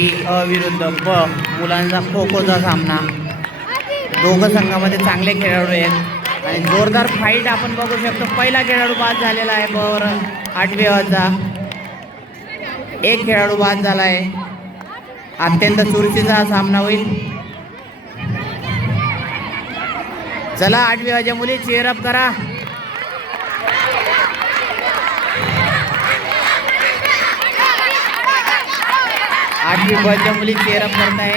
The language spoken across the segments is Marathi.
आरती अ विरुद्ध ब मुलांचा खो खोचा सामना. दोघं संघामध्ये चांगले खेळाडू आहेत आणि जोरदार फाईट आपण बघू शकतो. पहिला खेळाडू बाद झालेला आहे बवर 8वी अचा. एक खेळाडू बाद झाला आहे. अत्यंत चुरशीचा हा सामना होईल. चला 8वी अच्या मुली चेअरअप करा. आठवी बच्या मुली चेअरअप करताय.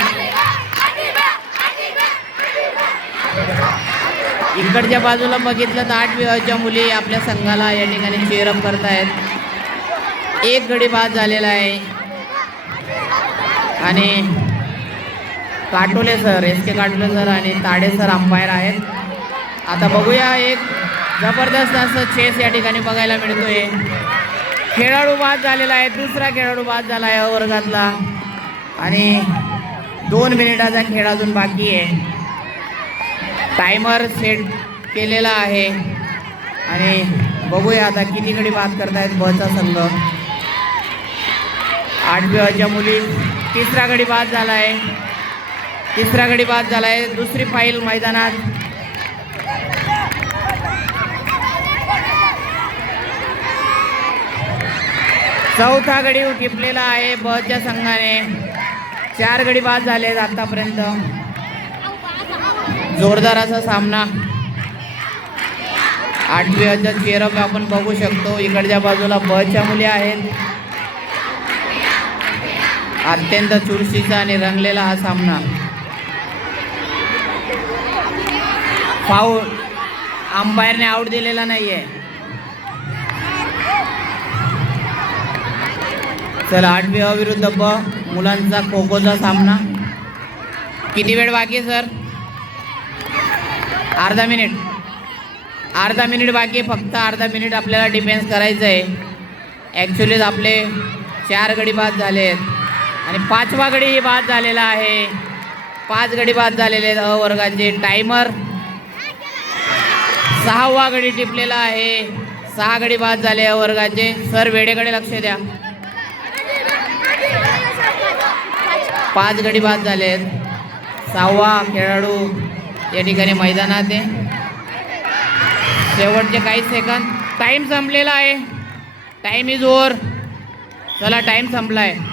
इकडच्या बाजूला बघितलं तर 8वी अच्या मुली आपल्या संघाला या ठिकाणी चेअरअप करतायत. एक गडी बाद झालेला आहे आणि Katole sir SK Katole sir आणि ताडे सर अंपायर आहेत. आता बघूया एक जबरदस्त असं चेस या ठिकाणी बघायला मिळतोय. खेळाडू बाद झालेला आहे. दुसरा खेळाडू बाद झाला आहे वर्गातला आणि 2 मिनिटाचा खेळ अजून बाकी आहे. टायमर सेट केलेला आहे आणि बघूया आता किती गडी बाद करतायत बचा संघ. 8वी अच्या मुली तिसरा गडी बाद झाला आहे. तिसरा गडी बाद झाला आहे. दुसरी फाईल मैदानात. चौथा गडी टिपलेला आहे बच्या संघाने. 4 गडी बाद झाले आहेत आतापर्यंत. जोरदार असा सामना. 8वी अचा चेअरअप आपण बघू शकतो. इकडच्या बाजूला बच्या मुली आहेत. अत्यंत चुरशीचा आणि रंगलेला हा सामना. फाऊल अंपायरने आऊट दिलेला नाहीये. चला 8वी अ विरुद्ध ब मुलांचा खो खोचा सामना. किती वेळ बाकी आहे सर? अर्धा मिनिट. अर्धा मिनिट बाकी आहे. फक्त अर्धा मिनिट आपल्याला डिफेन्स करायचं आहे. ॲक्च्युलीच आपले 4 गडी बाद झाले आहेत आणि 5वा गडी बाद झालेला आहे. 5 गडी बाद झालेले आहेत अ वर्गाचे. टायमर 6वा गडी टिपलेला आहे. 6 गडी बाद झाले अ वर्गाचे. सर वेळेकडे लक्ष द्या. 5 गडी बाद झाले आहेत. 6वा खेळाडू या ठिकाणी मैदानात आहे. शेवटचे काही सेकंद. टाईम संपलेला आहे. Time is over. चला टाईम संपला आहे.